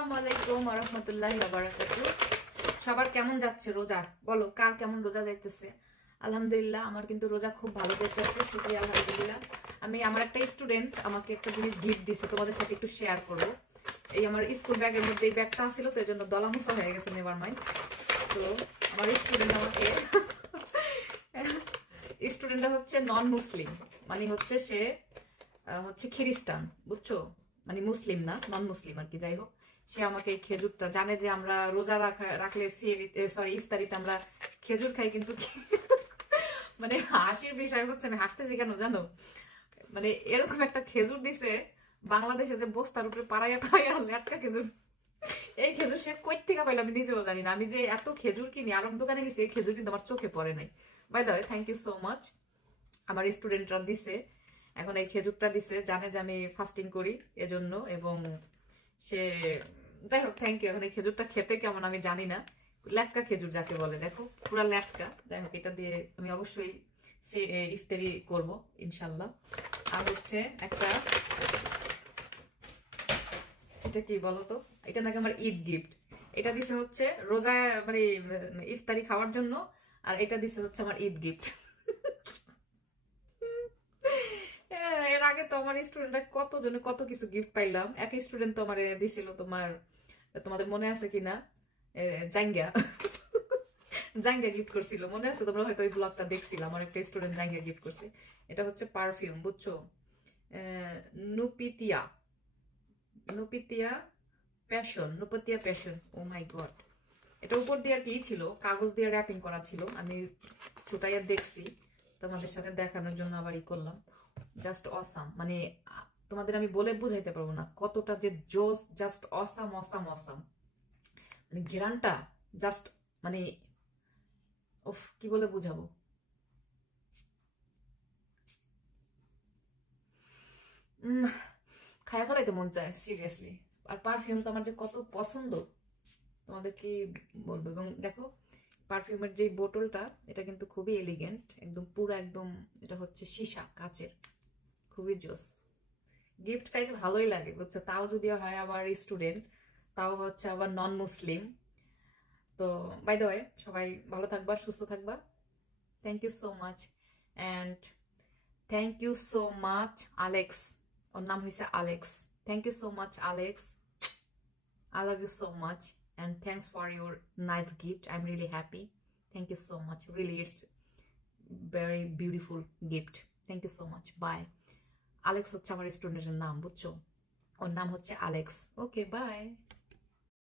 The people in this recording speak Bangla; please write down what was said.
আসসালামু আলাইকুম ওয়া রাহমাতুল্লাহি ওয়া বারাকাতুহু। সবার কেমন যাচ্ছে রোজা? বলো কার কেমন রোজা যাইতেছে? আলহামদুলিল্লাহ আমার কিন্তু রোজা খুব ভালো যাইতেছে, শুকরিয়া আলহামদুলিল্লাহ। আমি আমার একটা স্টুডেন্ট আমাকে একটা জিনিস গিফট দিয়েছে, তোমাদের সাথে একটু শেয়ার করব। এই আমার স্কুল ব্যাগের মধ্যে এই ব্যাগটা ছিল, তো এজন্য দলামোছা হয়ে গেছে, নেভার মাইন্ড। তো আমার স্টুডেন্টটা হচ্ছে নন মুসলিম, মানে হচ্ছে সে হচ্ছে খ্রিস্টান, বুঝছো? মানে মুসলিম না, নন মুসলিম আর কি। যাই হোক, সে আমাকে এই খেজুরটা, জানে যে আমরা রোজা রাখলে ইফতারিতে আমরা খেজুর খাই, কিন্তু মানে হাসির বিষয় হচ্ছে, আমি হাসতেছি কেন জানো? মানে এরকম একটা খেজুর দিছে বাংলাদেশে, যে বস্তার উপরে পাড়াইয়া পাড়াইয়া লেটকা খেজুর। এই খেজুর সে কই থেকে পাইলো আমি নিজেও জানি না। আমি যে এত খেজুর কিনি, আরব দোকানে গেছি, এই খেজুর কিন্তু আমার চোখে পড়ে নাই। By the way, thank you so much. আমার স্টুডেন্টরা দিছে, এখন এই খেজুরটা দিছে, জানে যে আমি ফাস্টিং করি এজন্য, এবং সে, যাই হোক, থ্যাংক ইউ। এখন এই খেজুরটা খেতে কেমন আমি জানি না, ল্যাটকা খেজুর যাকে বলে, দেখো পুরা ল্যাটকা। যাই হোক, এটা দিয়ে আমি অবশ্যই ইফতারি করব ইনশাল্লাহ। আর হচ্ছে একটা, এটা কি বলতো, এটা নাকি আমার ঈদ গিফট। এটা দিছে হচ্ছে রোজা, মানে ইফতারি খাওয়ার জন্য, আর এটা দিছে হচ্ছে আমার ঈদ গিফট। এর আগে তো আমার স্টুডেন্টরা কতজনে কত কিছু গিফট পাইলাম। এক স্টুডেন্ট তো আমার দিছিল, তোমাদের মনে আছে কিনা, জাঙ্গা জাঙ্গা গিফট করছিল, মনে আছে? তোমরা হয়তো ওই ব্লগটা দেখছিলাম, আমার একটা স্টুডেন্ট জাঙ্গা গিফট করছে। এটা হচ্ছে পারফিউম, বুঝছো? নুপিতিয়া নুপিতিয়া নুপিতিয়া প্যাশন। ও মাই গড, এটা উপর দিয়ে কি ছিল, কাগজ দিয়ে র্যাপিং করা ছিল। আমি ছুটাইয়া দেখছি, তোমাদের সাথে দেখানোর জন্য আবার করলাম। জাস্ট অসাম, মানে তোমাদের আমি বলে বুঝাইতে পারবো না কতটা যে জোস, জাস্ট অসাম অসাম অসাম। মানে ঘেরানটা জাস্ট, মানে ওফ, কি বলে বুঝাবো। খায়া ফেলাইতে মন চায় সিরিয়াসলি। আর পারফিউম তো আমার যে কত পছন্দ, তোমাদের কি বলবো। এবং দেখো পারফিউমের যে বোতলটা, এটা কিন্তু খুবই এলিগেন্ট, একদম পুরো একদম, এটা হচ্ছে সীসা কাচের, খুবই জোস। গিফট পাইতে ভালোই লাগে, বুঝছো? তাও যদি হয় আবার স্টুডেন্ট, তাও হচ্ছে আবার নন মুসলিম। তো বাই দ্য ওয়ে, সবাই ভালো থাকবা, সুস্থ থাকবা। Thank you so much, and thank you so much Alex. ওর নাম হয়েছে Alex. Thank you so much Alex, I love you so much, and thanks for your nice gift. I'm really happy. Thank you so much. Really, it's very beautiful gift. Thank you so much. Bye. Alex হচ্ছে আমার স্টুডেন্টের নাম, বুঝছো? ওর নাম হচ্ছে আলেক্স। Okay, by.